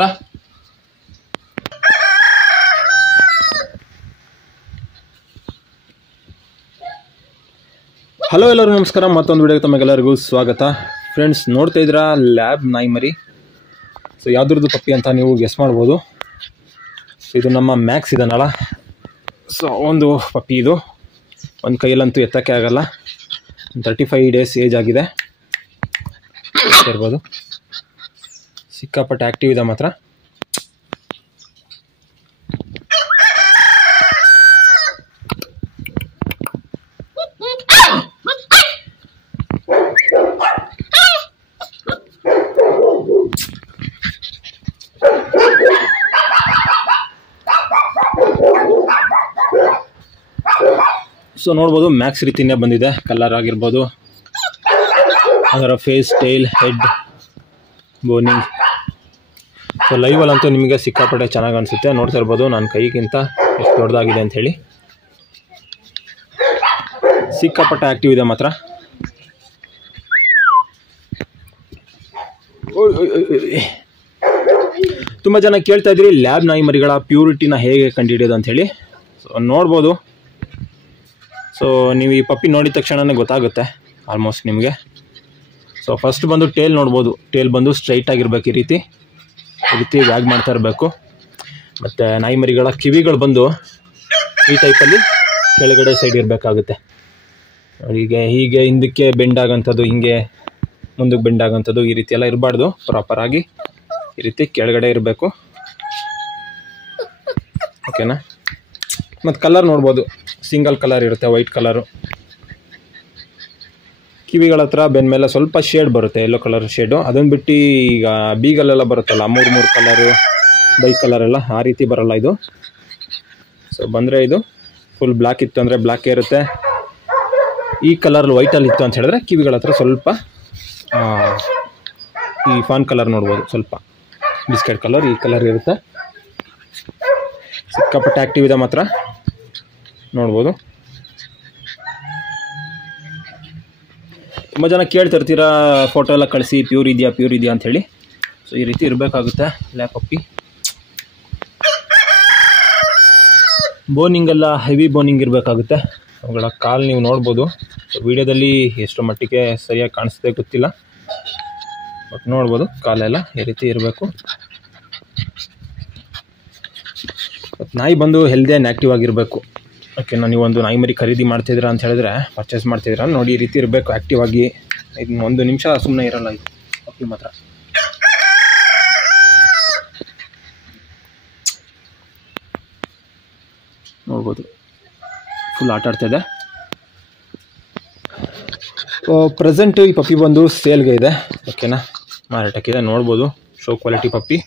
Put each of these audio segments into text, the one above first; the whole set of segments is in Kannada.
ಬಾ. ಹಲೋ ಎಲ್ಲರೂ ನಮಸ್ಕಾರ, ಮತ್ತೊಂದು ವಿಡಿಯೋಗೆ ತಮಗೆಲ್ಲರಿಗೂ ಸ್ವಾಗತ. ಫ್ರೆಂಡ್ಸ್, ನೋಡ್ತಾ ಇದ್ದೀರಾ ಲ್ಯಾಬ್ ನಾಯಿ ಮರಿ. ಸೊ ಯಾವ್ದ್ರದ್ದು ಪಪ್ಪಿ ಅಂತ ನೀವು ಗೆಸ್ ಮಾಡ್ಬೋದು. ಸೊ ಇದು ನಮ್ಮ ಮ್ಯಾಕ್ಸ್ ಇದನ್ನಲ್ಲ. ಸೊ ಒಂದು ಪಪ್ಪಿ ಇದು, ಒಂದು ಕೈಯಲ್ಲಂತೂ ಎತ್ತಕ್ಕೆ ಆಗಲ್ಲ. 35 ಡೇಸ್ ಏಜ್ ಆಗಿದೆ ಇರ್ಬೋದು. ಸಿಕ್ಕಾಪಟ್ಟೆ ಆ್ಯಕ್ಟಿವ್ ಇದೆ ಮಾತ್ರ. ಸೊ ನೋಡ್ಬೋದು ಮ್ಯಾಕ್ಸ್ ರೀತಿಯೇ ಬಂದಿದೆ. ಕಲರ್ ಆಗಿರ್ಬೋದು, ಅದರ ಫೇಸ್, ಟೈಲ್, ಹೆಡ್, ಬೋನಿಂಗ್. ಸೊ ಲೈವಲ್ಲಂತೂ ನಿಮಗೆ ಸಿಕ್ಕಾಪಟ್ಟೆ ಚೆನ್ನಾಗಿ ಅನಿಸುತ್ತೆ. ನೋಡ್ತಾ ಇರ್ಬೋದು ನನ್ನ ಕೈಗಿಂತ ಎಷ್ಟು ದೊಡ್ಡದಾಗಿದೆ ಅಂಥೇಳಿ. ಸಿಕ್ಕಾಪಟ್ಟೆ ಆ್ಯಕ್ಟಿವ್ ಇದೆ ಮಾತ್ರ. ತುಂಬ ಜನ ಕೇಳ್ತಾ ಇದ್ರಿ ಲ್ಯಾಬ್ ನಾಯಿ ಮರಿಗಳ ಪ್ಯೂರಿಟಿನ ಹೇಗೆ ಕಂಡುಹಿಡಿಯೋದು ಅಂಥೇಳಿ. ಸೊ ನೋಡ್ಬೋದು. ಸೊ ನೀವು ಈ ಪಪ್ಪಿ ನೋಡಿದ ತಕ್ಷಣವೇ ಗೊತ್ತಾಗುತ್ತೆ ಆಲ್ಮೋಸ್ಟ್ ನಿಮಗೆ. ಸೊ ಫಸ್ಟ್ ಬಂದು ಟೇಲ್ ನೋಡ್ಬೋದು. ಟೇಲ್ ಬಂದು ಸ್ಟ್ರೈಟ್ ಆಗಿರ್ಬೇಕು, ಈ ರೀತಿ ವ್ಯಾಗ್ ಮಾಡ್ತಾ ಇರಬೇಕು. ಮತ್ತು ನಾಯಿ ಮರಿಗಳ ಕಿವಿಗಳು ಬಂದು ಈ ಟೈಪಲ್ಲಿ ಕೆಳಗಡೆ ಸೈಡ್ ಇರಬೇಕಾಗುತ್ತೆ. ಹೀಗೆ ಹಿಂದಕ್ಕೆ ಬೆಂಡ್ ಆಗೋಂಥದ್ದು, ಹಿಂಗೆ ಮುಂದಕ್ಕೆ ಬೆಂಡ್ ಆಗೋಂಥದ್ದು ಈ ರೀತಿ ಎಲ್ಲ ಇರಬಾರ್ದು. ಪ್ರಾಪರಾಗಿ ಈ ರೀತಿ ಕೆಳಗಡೆ ಇರಬೇಕು. ಓಕೆನಾ. ಮತ್ತು ಕಲರ್ ನೋಡ್ಬೋದು, ಸಿಂಗಲ್ ಕಲರ್ ಇರುತ್ತೆ, ವೈಟ್ ಕಲರು. ಕಿವಿಗಳ ಹತ್ರ ಬೆನ್ನ ಮೇಲೆ ಸ್ವಲ್ಪ ಶೇಡ್ ಬರುತ್ತೆ, ಯೆಲ್ಲೋ ಕಲರ್ ಶೇಡು. ಅದನ್ನು ಬಿಟ್ಟು ಈಗ ಬೀಗಲ್ಲೆಲ್ಲ ಬರುತ್ತಲ್ಲ, ಮೂರು ಕಲರು, ಬೈಕ್ ಕಲರೆಲ್ಲ, ಆ ರೀತಿ ಬರೋಲ್ಲ ಇದು. ಸೊ ಬಂದರೆ ಇದು ಫುಲ್ ಬ್ಲ್ಯಾಕ್ ಇತ್ತು ಅಂದರೆ ಬ್ಲ್ಯಾಕೇ ಇರುತ್ತೆ. ಈ ಕಲರ್ ವೈಟಲ್ಲಿ ಇತ್ತು ಅಂತ ಹೇಳಿದ್ರೆ ಕಿವಿಗಳ ಹತ್ರ ಸ್ವಲ್ಪ ಈ ಫಾನ್ ಕಲರ್ ನೋಡ್ಬೋದು, ಸ್ವಲ್ಪ ಬಿಸ್ಕೆಟ್ ಕಲರ್, ಈ ಕಲರ್ ಇರುತ್ತೆ. ಸಿಕ್ಕಾಪಟ್ಟೆ ಆ್ಯಕ್ಟಿವ್ ಇದೆ ಮಾತ್ರ, ನೋಡ್ಬೋದು. ತುಂಬ ಜನ ಕೇಳ್ತಿರ್ತೀರ ಫೋಟೋ ಎಲ್ಲ ಕಳಿಸಿ, ಪ್ಯೂರ್ ಇದೆಯಾ ಅಂಥೇಳಿ. ಸೊ ಈ ರೀತಿ ಇರಬೇಕಾಗುತ್ತೆ ಲ್ಯಾಬ್ ಪಪ್ಪಿ. ಬೋನಿಂಗೆಲ್ಲ ಹೆವಿ ಬೋನಿಂಗ್ ಇರಬೇಕಾಗುತ್ತೆ. ಅವುಗಳ ಕಾಲು ನೀವು ನೋಡ್ಬೋದು. ಸೊ ವಿಡಿಯೋದಲ್ಲಿ ಎಷ್ಟು ಮಟ್ಟಿಗೆ ಸರಿಯಾಗಿ ಕಾಣಿಸ್ತದೆ ಗೊತ್ತಿಲ್ಲ, ಬಟ್ ನೋಡ್ಬೋದು ಕಾಲೆಲ್ಲ ಈ ರೀತಿ ಇರಬೇಕು. ಮತ್ತು ನಾಯಿ ಬಂದು ಹೆಲ್ದಿ ಆ್ಯಂಡ್ ಆ್ಯಕ್ಟಿವ್ ಆಗಿರಬೇಕು. ಓಕೆನಾ. ನೀವೊಂದು ನಾಯಿ ಮರಿ ಖರೀದಿ ಮಾಡ್ತಿದ್ದೀರಾ ಅಂತ ಹೇಳಿದ್ರೆ, ಪರ್ಚೇಸ್ ಮಾಡ್ತಿದ್ದೀರಾ ನೋಡಿ, ಈ ರೀತಿ ಇರಬೇಕು, ಆ್ಯಕ್ಟಿವ್ ಆಗಿ. ಇದು ಒಂದು ನಿಮಿಷ ಸುಮ್ಮನೆ ಇರಲ್ಲ ಇದು ಪಪ್ಪಿ ಮಾತ್ರ. ನೋಡ್ಬೋದು ಫುಲ್ ಆಟ ಆಡ್ತಾಯಿದೆ. ಪ್ರೆಸೆಂಟು ಈ ಪಪ್ಪಿ ಬಂದು ಸೇಲ್ಗೆ ಇದೆ. ಓಕೆನಾ, ಮಾರಾಟಕ್ಕಿದೆ. ನೋಡ್ಬೋದು ಶೋ ಕ್ವಾಲಿಟಿ ಪಪ್ಪಿ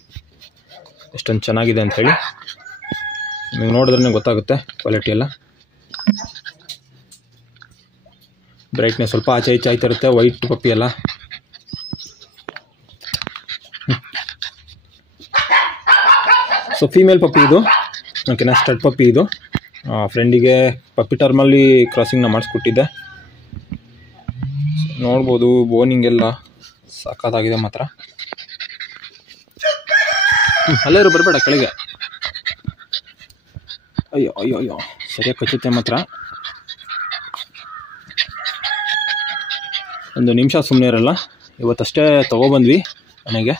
ಎಷ್ಟೊಂದು ಚೆನ್ನಾಗಿದೆ ಅಂಥೇಳಿ. ನಿಮಗೆ ನೋಡಿದ್ರೆ ಗೊತ್ತಾಗುತ್ತೆ ಕ್ವಾಲಿಟಿ ಎಲ್ಲ. ಬ್ರೈಟ್ನೆಸ್ ಸ್ವಲ್ಪ ಆಚೆ ಈಚೆ ಆಯ್ತಿರುತ್ತೆ, ವೈಟ್ ಪಪ್ಪಿ ಎಲ್ಲ. ಸೊ ಫೀಮೇಲ್ ಪಪ್ಪಿ ಇದು. ಓಕೆನಾ, ಸ್ಟಡ್ ಪಪ್ಪಿ ಇದು. ಫ್ರೆಂಡಿಗೆ ಪಪ್ಪಿ ಟರ್ಮಲ್ಲಿ ಕ್ರಾಸಿಂಗ್ನ ಮಾಡಿಸ್ಕೊಟ್ಟಿದ್ದೆ. ನೋಡ್ಬೋದು ಬೋನಿಂಗ್ ಎಲ್ಲ ಸಾಕಾಗಿದೆ ಮಾತ್ರ. ಅಲ್ಲೇರು ಬರಬೇಡ ಕೆಳಗೆ. ಅಯ್ಯೋ ಸರಿಯಾಗಿ ಕಚ್ಚುತ್ತೆ ಮಾತ್ರ. ಒಂದು ನಿಮಿಷ ಸುಮ್ಮನೆ ಇರಲ್ಲ. ಇವತ್ತಷ್ಟೇ ತೊಗೊಬಂದ್ವಿ ಮನೆಗೆ.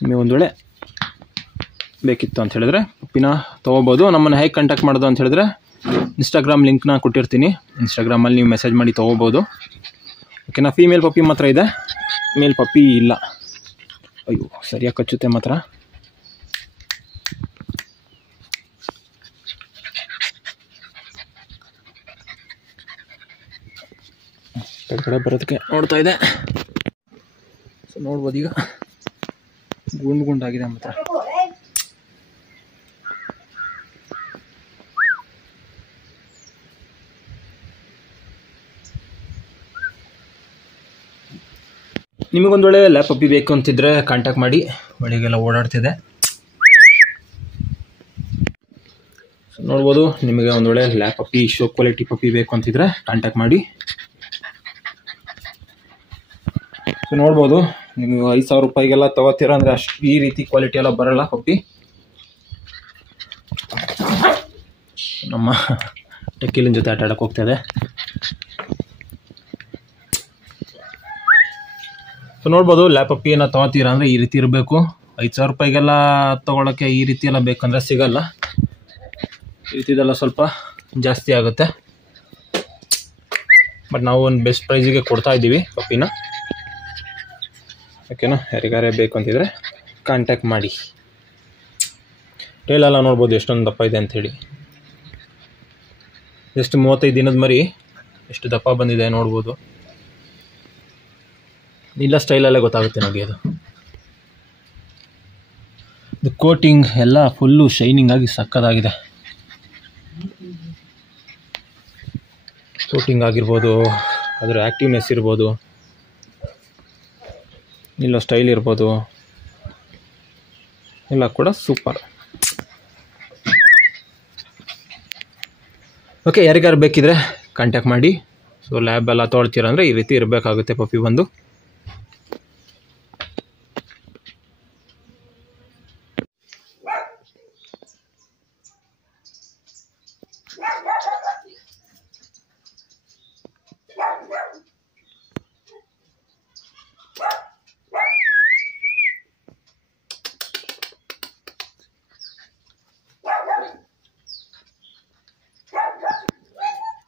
ನಿಮಗೆ ಒಂದು ವೇಳೆ ಬೇಕಿತ್ತು ಅಂತ ಹೇಳಿದ್ರೆ ಪಪ್ಪಿನ ತೊಗೋಬೋದು. ನಮ್ಮನ್ನು ಹೇಗೆ ಕಾಂಟ್ಯಾಕ್ಟ್ ಮಾಡೋದು ಅಂತ ಹೇಳಿದ್ರೆ ಇನ್ಸ್ಟಾಗ್ರಾಮ್ ಲಿಂಕ್ನ ಕೊಟ್ಟಿರ್ತೀನಿ. ಇನ್ಸ್ಟಾಗ್ರಾಮಲ್ಲಿ ನೀವು ಮೆಸೇಜ್ ಮಾಡಿ ತೊಗೋಬೋದು. ಓಕೆನಾ. ಫೀಮೇಲ್ ಪಪ್ಪಿ ಮಾತ್ರ ಇದೆ, ಮೇಲ್ ಪಪ್ಪಿ ಇಲ್ಲ. ಅಯ್ಯೋ ಸರಿಯಾಗಿ ಕಚ್ಚುತ್ತೆ ಮಾತ್ರ. ಕಡೆ ಬರೋದಕ್ಕೆ ನೋಡ್ತಾ ಇದೆ. ಸೊ ನೋಡ್ಬೋದು ಈಗ ಗುಂಡಾಗಿದೆ ಮಾತ್ರ. ನಿಮಗೊಂದು ವೇಳೆ ಲ್ಯಾಬ್ ಪಪ್ಪಿ ಬೇಕು ಅಂತಿದ್ರೆ ಕಾಂಟ್ಯಾಕ್ಟ್ ಮಾಡಿ. ಒಳಗೆಲ್ಲ ಓಡಾಡ್ತಿದೆ. ಸೊ ನೋಡ್ಬೋದು, ನಿಮಗೆ ಒಂದು ವೇಳೆ ಲ್ಯಾಬ್ ಪಪ್ಪಿ, ಶೋ ಕ್ವಾಲಿಟಿ ಪಪ್ಪಿ ಬೇಕು ಅಂತಿದ್ರೆ ಕಾಂಟ್ಯಾಕ್ಟ್ ಮಾಡಿ. ಸೊ ನೋಡ್ಬೋದು ನೀವು 5,000 ರೂಪಾಯಿಗೆಲ್ಲ ತೊಗೋತೀರ ಅಂದರೆ ಅಷ್ಟು ಈ ರೀತಿ ಕ್ವಾಲಿಟಿ ಎಲ್ಲ ಬರೋಲ್ಲ ಪಪ್ಪಿ. ನಮ್ಮ ಟೆಕ್ಕಿಲಿನ ಜೊತೆ ಆಟ ಆಡಕ್ಕೆ ಹೋಗ್ತಾಯಿದೆ. ಸೊ ನೋಡ್ಬೋದು, ಲ್ಯಾಬ್ ಪಪ್ಪಿಯನ್ನು ತೊಗೋತೀರಾ ಅಂದರೆ ಈ ರೀತಿ ಇರಬೇಕು. 5,000 ರೂಪಾಯಿಗೆಲ್ಲ ತೊಗೊಳಕ್ಕೆ ಈ ರೀತಿ ಎಲ್ಲ ಬೇಕಂದರೆ ಸಿಗಲ್ಲ. ಈ ರೀತಿದೆಲ್ಲ ಸ್ವಲ್ಪ ಜಾಸ್ತಿ ಆಗುತ್ತೆ. ಬಟ್ ನಾವು ಒಂದು ಬೆಸ್ಟ್ ಪ್ರೈಸಿಗೆ ಕೊಡ್ತಾ ಇದ್ದೀವಿ ಪಪ್ಪಿನ. ಓಕೆನಾ, ಯಾರಿಗಾರೇ ಬೇಕು ಅಂತಿದ್ರೆ ಕಾಂಟ್ಯಾಕ್ಟ್ ಮಾಡಿ. ಟೇಲೆಲ್ಲ ನೋಡ್ಬೋದು ಎಷ್ಟೊಂದು ದಪ್ಪ ಇದೆ ಅಂಥೇಳಿ. ಜಸ್ಟ್ 35 ದಿನದ ಮರಿ ಎಷ್ಟು ದಪ್ಪ ಬಂದಿದೆ ನೋಡ್ಬೋದು. ಇಲ್ಲ ಸ್ಟೈಲಲ್ಲೇ ಗೊತ್ತಾಗುತ್ತೆ ನಮಗೆ. ಇದು ಕೋಟಿಂಗ್ ಎಲ್ಲ ಫುಲ್ಲು ಶೈನಿಂಗ್ ಆಗಿ ಸಕ್ಕದಾಗಿದೆ. ಕೋಟಿಂಗ್ ಆಗಿರ್ಬೋದು, ಅದರ ಆ್ಯಕ್ಟಿವ್ನೆಸ್ ಇರ್ಬೋದು, ಇಲ್ಲ ಸ್ಟೈಲ್ ಇರ್ಬೋದು, ಎಲ್ಲ ಕೂಡ ಸೂಪರ್. ಓಕೆ, ಯಾರಿಗಾರು ಬೇಕಿದ್ರೆ ಕಾಂಟ್ಯಾಕ್ಟ್ ಮಾಡಿ. ಸೊ ಲ್ಯಾಬ್ ಎಲ್ಲ ತೊಗೊಳ್ತೀರ ಅಂದರೆ ಈ ರೀತಿ ಇರಬೇಕಾಗುತ್ತೆ ಪಪ್ಪಿ ಬಂದು.